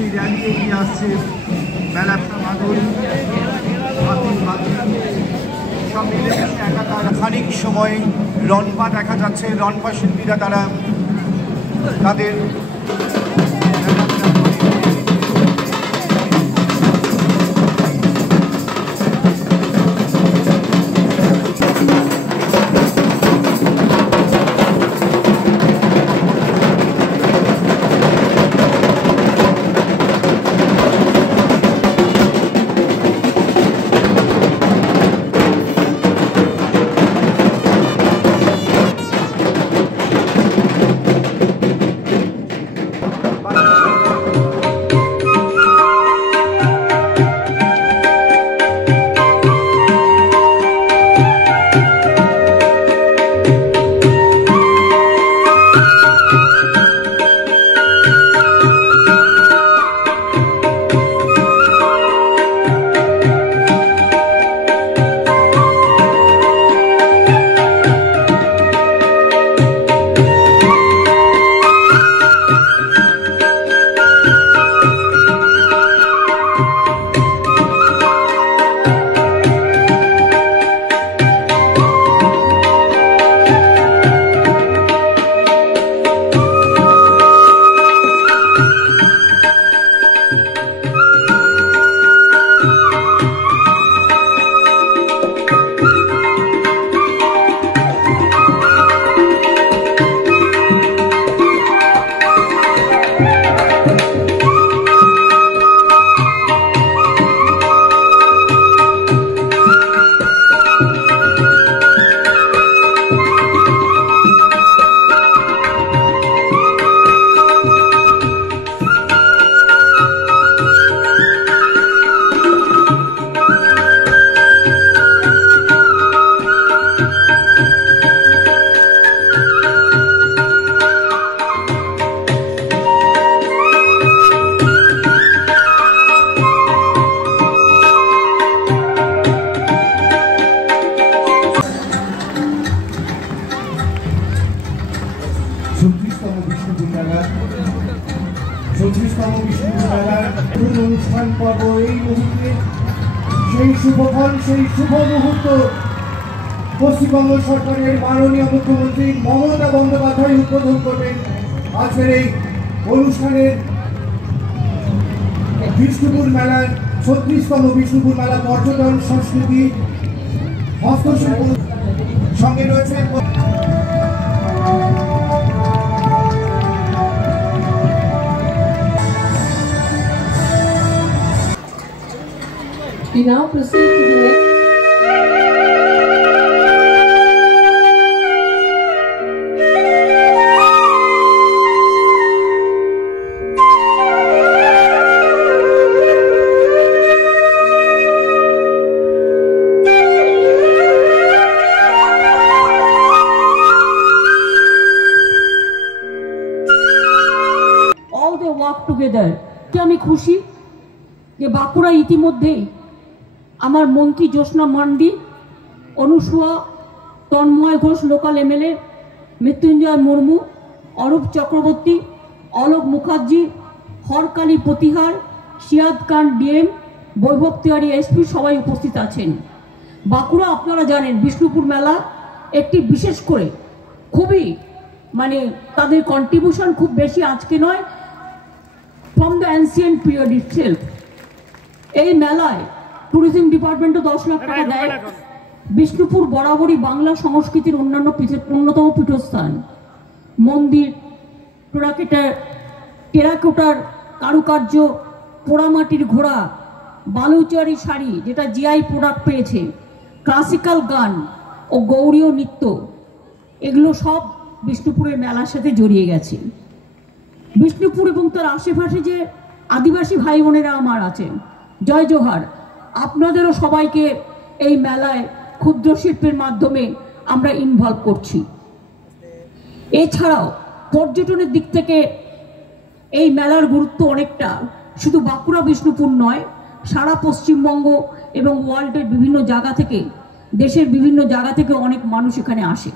সেই র্যালি এগিয়ে আসছে মেলার মাদল সব মিলেমিশে একাকার। খানিক সময় রনপা দেখা যাচ্ছে, রনপা শিল্পীরা তারা তাদের অনুষ্ঠান পাবো এই মুহূর্তে। সেই শুভফল, সেই শুভ মুহূর্ত পশ্চিমবঙ্গ সরকারের মাননীয় মুখ্যমন্ত্রী মমতা বন্দ্যোপাধ্যায় উদ্বোধন করবেন আজকের এই অনুষ্ঠানের বিষ্ণুপুর মেলার 36তম বিষ্ণুপুর মেলা পর্যটন সংস্কৃতি হস্তশিল্প সঙ্গে রয়েছেন। We now proceed to the next. All they work together. আমি খুশি যে বাঁকুড়া ইতিমধ্যেই আমার মন্ত্রী জ্যোৎস্না মান্ডি, অনুসুয়া, তন্ময় ঘোষ লোকাল এমএলএ, মৃত্যুঞ্জয় মুর্মু, অরূপ চক্রবর্তী, অলোক মুখার্জি, হরকালী প্রতিহার, সিয়াদ খান ডিএম, বৈভব তিওয়ারি এসপি সবাই উপস্থিত আছেন। বাঁকুড়া আপনারা জানেন বিষ্ণুপুর মেলা একটি বিশেষ করে খুবই তাদের কন্ট্রিবিউশন খুব বেশি আজকে নয়, from the ancient period itself. এই মেলায় ট্যুরিজম ডিপার্টমেন্টও 10 লাখ টাকা দেয়। বিষ্ণুপুর বরাবরই বাংলা সংস্কৃতির অন্যতম পীঠস্থান। মন্দির, টেরাকোটার কারুকার্য, পোড়ামাটির ঘোড়া, বালুচরি শাড়ি যেটা জিআই প্রোডাক্ট পেয়েছে, ক্লাসিক্যাল গান ও গৌড়ীয় নৃত্য, এগুলো সব বিষ্ণুপুরের মেলার সাথে জড়িয়ে গেছে। বিষ্ণুপুর এবং তার আশেপাশে যে আদিবাসী ভাই বোনেরা আমার আছেন, জয় জোহার, আপনাদেরও সবাইকে এই মেলায় ক্ষুদ্র শিল্পের মাধ্যমে আমরা ইনভলভ করছি। এছাড়াও পর্যটনের দিক থেকে এই মেলার গুরুত্ব অনেকটা, শুধু বাঁকুড়া বিষ্ণুপুর নয়, সারা পশ্চিমবঙ্গ এবং ওয়ার্ল্ডের বিভিন্ন জায়গা থেকে, দেশের বিভিন্ন জায়গা থেকে অনেক মানুষ এখানে আসে।